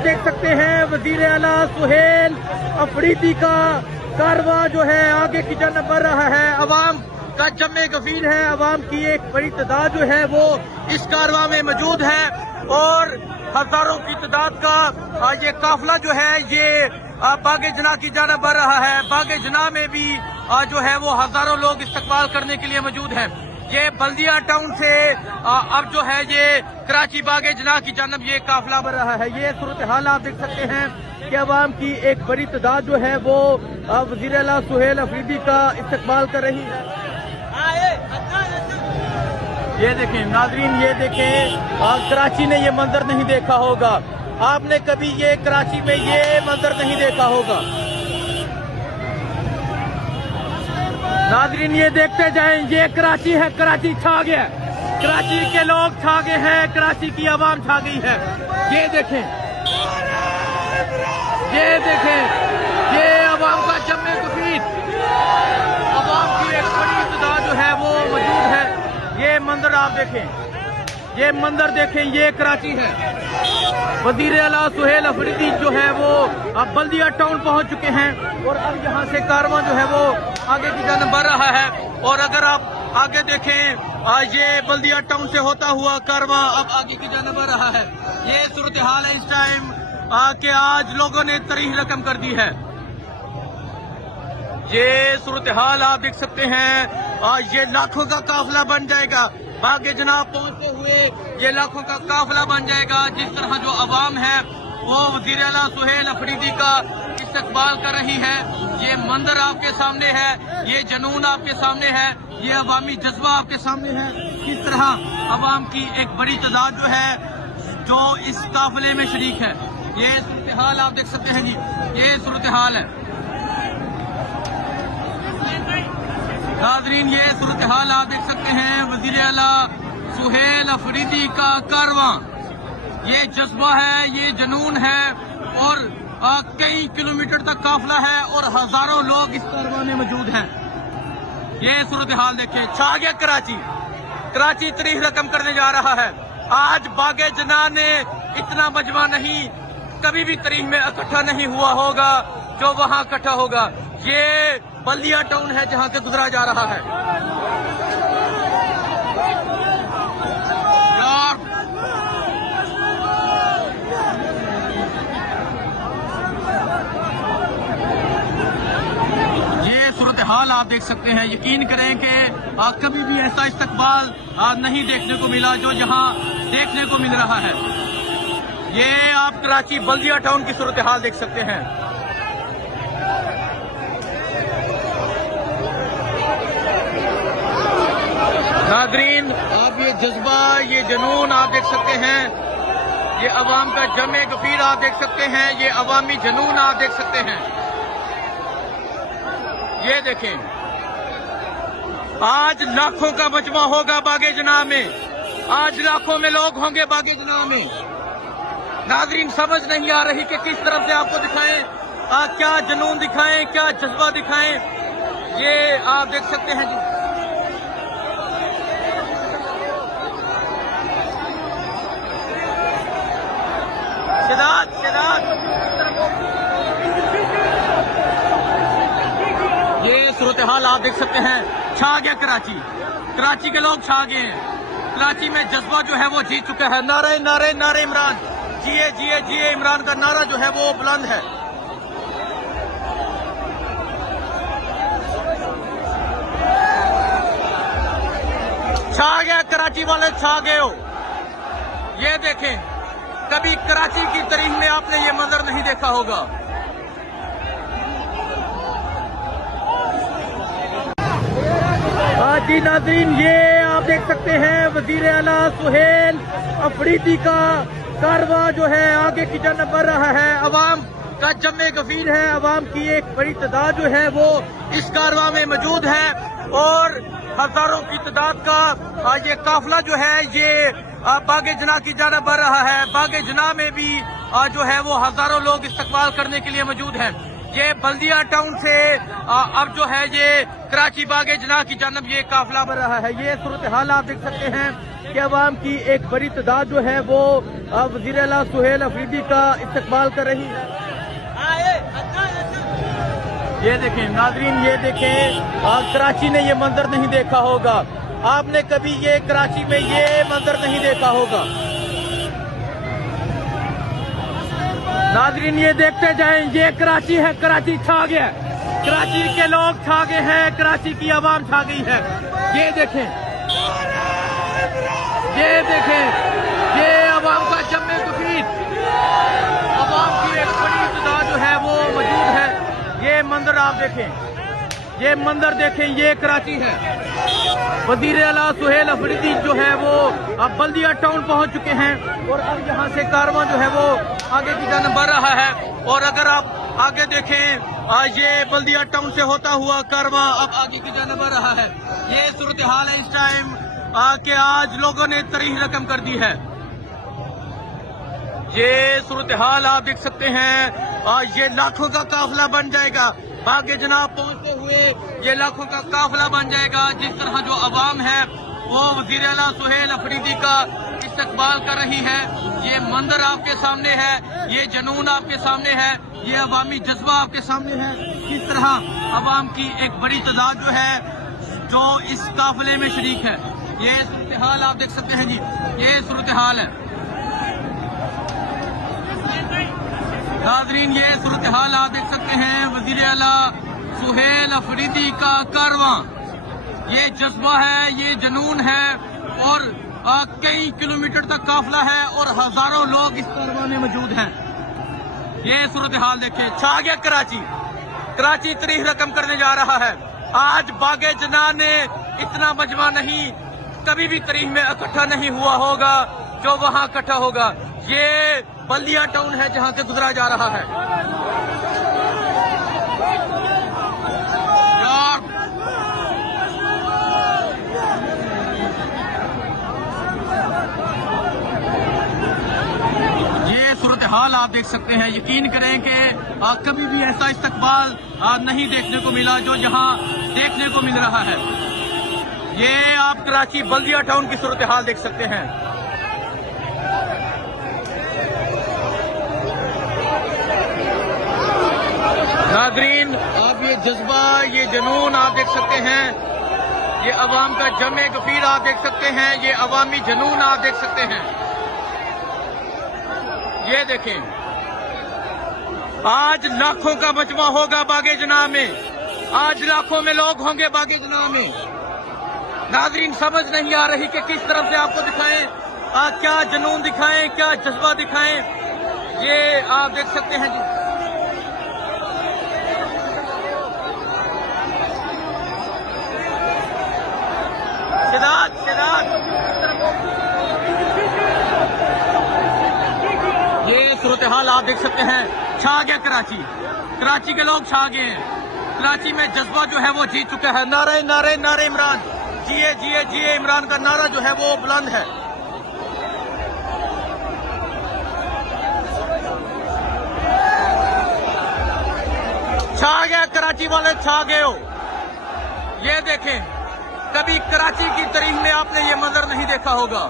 आप देख सकते हैं वजीर आला सुहेल अफरीदी का कारवा जो है आगे की जानब बढ़ रहा है। अवाम का जमे गफीर है, अवाम की एक बड़ी तादाद जो है वो इस कारवा में मौजूद है और हजारों की तादाद का ये काफिला जो है ये बागे जना की जानब बढ़ रहा है। बागे जना में भी जो है वो हजारों लोग इस्तकबाल करने के लिए मौजूद हैं। ये बल्दिया टाउन से अब जो है ये कराची बागे जना की जानब ये काफिला बढ़ रहा है। ये सूरत हाल आप देख सकते हैं कि अवाम की एक बड़ी तादाद जो है वो वजीर आला सुहेल अफरीदी का इस्तकबाल कर रही है। ये देखें नाजरीन, ये देखें कराची ने ये मंजर नहीं देखा होगा, आपने कभी ये कराची में ये मंजर नहीं देखा होगा। नाजरीन ये देखते जाएं, ये कराची है, कराची छा गया, कराची के लोग छा गए हैं, कराची की आवाम छा गई है। ये देखें, ये देखें, ये आवाम का जमे गफीर, आवाम की एक बड़ी तादाद जो है वो मौजूद है। ये मंजर आप देखें, ये मंजर देखें, ये कराची है। वजीर आला सुहेल अफरीदी जो है वो अब बल्दिया टाउन पहुंच चुके हैं और अब यहाँ से कारवां जो है वो आगे की जानब बढ़ रहा है। और अगर आप आगे देखें ये बल्दिया टाउन से होता हुआ कारवां अब आगे की जानब बढ़ रहा है। ये सूरत हाल है इस टाइम कि आज लोगों ने तारीख रकम कर दी है। ये सूरत हाल आप देख सकते हैं, ये लाखों का काफिला बन जाएगा। बागे जनाब पहुंचते हुए ये लाखों का काफिला बन जाएगा। जिस तरह जो अवाम है वो वजीर आला सुहेल अफरीदी का इस्तकबाल कर रही है। ये मंजर आपके सामने है, ये जुनून आपके सामने है, ये अवामी जज्बा आपके सामने है। किस तरह अवाम की एक बड़ी तादाद जो है जो इस काफिले में शरीक है। ये सूरत हाल आप देख सकते हैं जी, ये सूरत हाल है नाजरीन, ये सूरत हाल आप देख सकते हैं। वजीर आला सुहेल अफरीदी का कारवां, ये जज्बा है, ये जुनून है और कई किलोमीटर तक काफिला है और हजारों लोग इस कारवां में मौजूद हैं। ये सूरत हाल देखें, छा गया कराची, कराची तारीख रकम करने जा रहा है। आज बागे जना ने इतना मजमा नहीं कभी भी तारीख में इकट्ठा नहीं हुआ होगा जो वहां इकट्ठा होगा। ये बल्दिया टाउन है जहां से गुजरा जा रहा है। ये सूरत हाल आप देख सकते हैं। यकीन करें कि कभी भी ऐसा इस्तकबाल नहीं देखने को मिला जो यहाँ देखने को मिल रहा है। ये आप कराची बल्दिया टाउन की सूरत हाल देख सकते हैं। नादरीन आप ये जज्बा, ये जुनून आप देख सकते हैं, ये अवाम का जमे गफीर आप देख सकते हैं, ये अवामी जुनून आप देख सकते हैं। ये देखें, आज लाखों का मजमा होगा बागे जना में, आज लाखों में लोग होंगे बागे जना में। नाजरीन समझ नहीं आ रही कि किस तरफ से आपको दिखाएं, क्या जुनून दिखाएं, क्या जज्बा दिखाएं। ये आप देख सकते हैं जी, ये सूरत हाल आप देख सकते हैं। छा गया कराची, कराची के लोग छा गए हैं। कराची में जज्बा जो है वो जीत चुका है। नारे नारे नारे इमरान, जिए जिए जिए इमरान का नारा जो है वो बुलंद है। छा गया कराची वाले, छा गए हो। ये देखें, कभी कराची की तारीख में आपने ये मंजर नहीं देखा होगा। जी नाज़रीन, ये आप देख सकते हैं वजीर आला सुहेल अफरीदी का कारवा जो है आगे की जानब बढ़ रहा है। अवाम का जमे गफीर है, अवाम की एक बड़ी तादाद जो है वो इस कारवा में मौजूद है और हजारों की तादाद का ये काफिला जो है ये बागे जना की जानब बढ़ रहा है। बागे जना में भी जो है वो हजारों लोग इस्तकबाल करने के लिए मौजूद हैं। ये बल्दिया टाउन से अब जो है ये कराची बागे जना की जानब ये काफिला बढ़ रहा है। ये सूरत हाल आप देख सकते हैं कि अवाम की एक बड़ी तादाद जो है वो वज़ीर आला सुहेल अफरीदी का इस्तकबाल कर रही है। ये देखें नाज़रीन, ये देखें, कराची ने ये मंजर नहीं देखा होगा। आपने कभी ये कराची में ये मंजर नहीं देखा होगा। नाज़रीन ये देखते जाएं, ये कराची है, कराची छा गया, कराची के लोग छा गए हैं, कराची की आवाम छा गई है। ये देखें, ये देखें, ये आवाम का जम्मे कफीर, आवाम की एक बड़ी तादाद जो है वो मौजूद है। ये मंजर आप देखें, ये मंजर देखें, ये कराची है। वज़ीर आला सुहेल अफरीदी जो है वो अब बल्दिया टाउन पहुंच चुके हैं और अब यहाँ से कारवां जो है वो आगे की जानिब बढ़ रहा है। और अगर आप आगे देखें, ये बल्दिया टाउन से होता हुआ कारवां अब आगे की जानिब बढ़ रहा है। ये सूरत हाल है इस टाइम कि आज लोगों ने तरीह रकम कर दी है। ये सूरत हाल आप देख सकते हैं, ये लाखों का काफिला बन जाएगा। बागे जनाब पहुंचते हुए ये लाखों का काफिला बन जाएगा। जिस तरह जो अवाम है वो वज़ीर आला सुहेल अफरीदी का इस्तकबाल कर रही है। ये मंजर आपके सामने है, ये जुनून आपके सामने है, ये अवामी जज्बा आपके सामने है। किस तरह अवाम की एक बड़ी तादाद जो है जो इस काफिले में शरीक है। ये सूरत हाल आप देख सकते हैं जी, ये सूरत हाल है नाज़रीन, ये सूरत हाल आप देख सकते हैं। वज़ीर आला सुहेल अफरीदी का कारवां, ये जज्बा है, ये जुनून है और कई किलोमीटर तक काफिला है और हजारों लोग इस कारवां में मौजूद हैं। ये सूरत हाल देखें, छा गया कराची, कराची तरीह रकम करने जा रहा है। आज बागे जना ने इतना मजमा नहीं, कभी भी तरीह में इकट्ठा नहीं हुआ होगा जो वहां इकट्ठा होगा। ये बल्दिया टाउन है जहां से गुजरा जा रहा है। ये सूरत हाल आप देख सकते हैं। यकीन करें कि कभी भी ऐसा इस्तकबाल नहीं देखने को मिला जो यहाँ देखने को मिल रहा है। ये आप कराची बल्दिया टाउन की सूरत हाल देख सकते हैं। नाज़रीन आप ये जज्बा, ये जुनून आप देख सकते हैं, ये अवाम का जमे गफीर आप देख सकते हैं, ये अवामी जुनून आप देख सकते हैं। ये देखें, आज लाखों का मजमा होगा बागे जना में, आज लाखों में लोग होंगे बागे जना में। नाज़रीन समझ नहीं आ रही कि किस तरफ से आपको दिखाएं, क्या जुनून दिखाएं, क्या जज्बा दिखाएं। ये आप देख सकते हैं जी, ये सूरत हाल आप देख सकते हैं। छा गया कराची, कराची के लोग छा गए हैं। कराची में जज्बा जो है वो जीत चुका है। नारे नारे नारे इमरान, जिए जिए जिए इमरान का नारा जो है वो बुलंद है। छा गया, कराची वाले छा गए हो। ये देखें, कभी कराची की तारीख में आपने ये मंजर नहीं देखा होगा।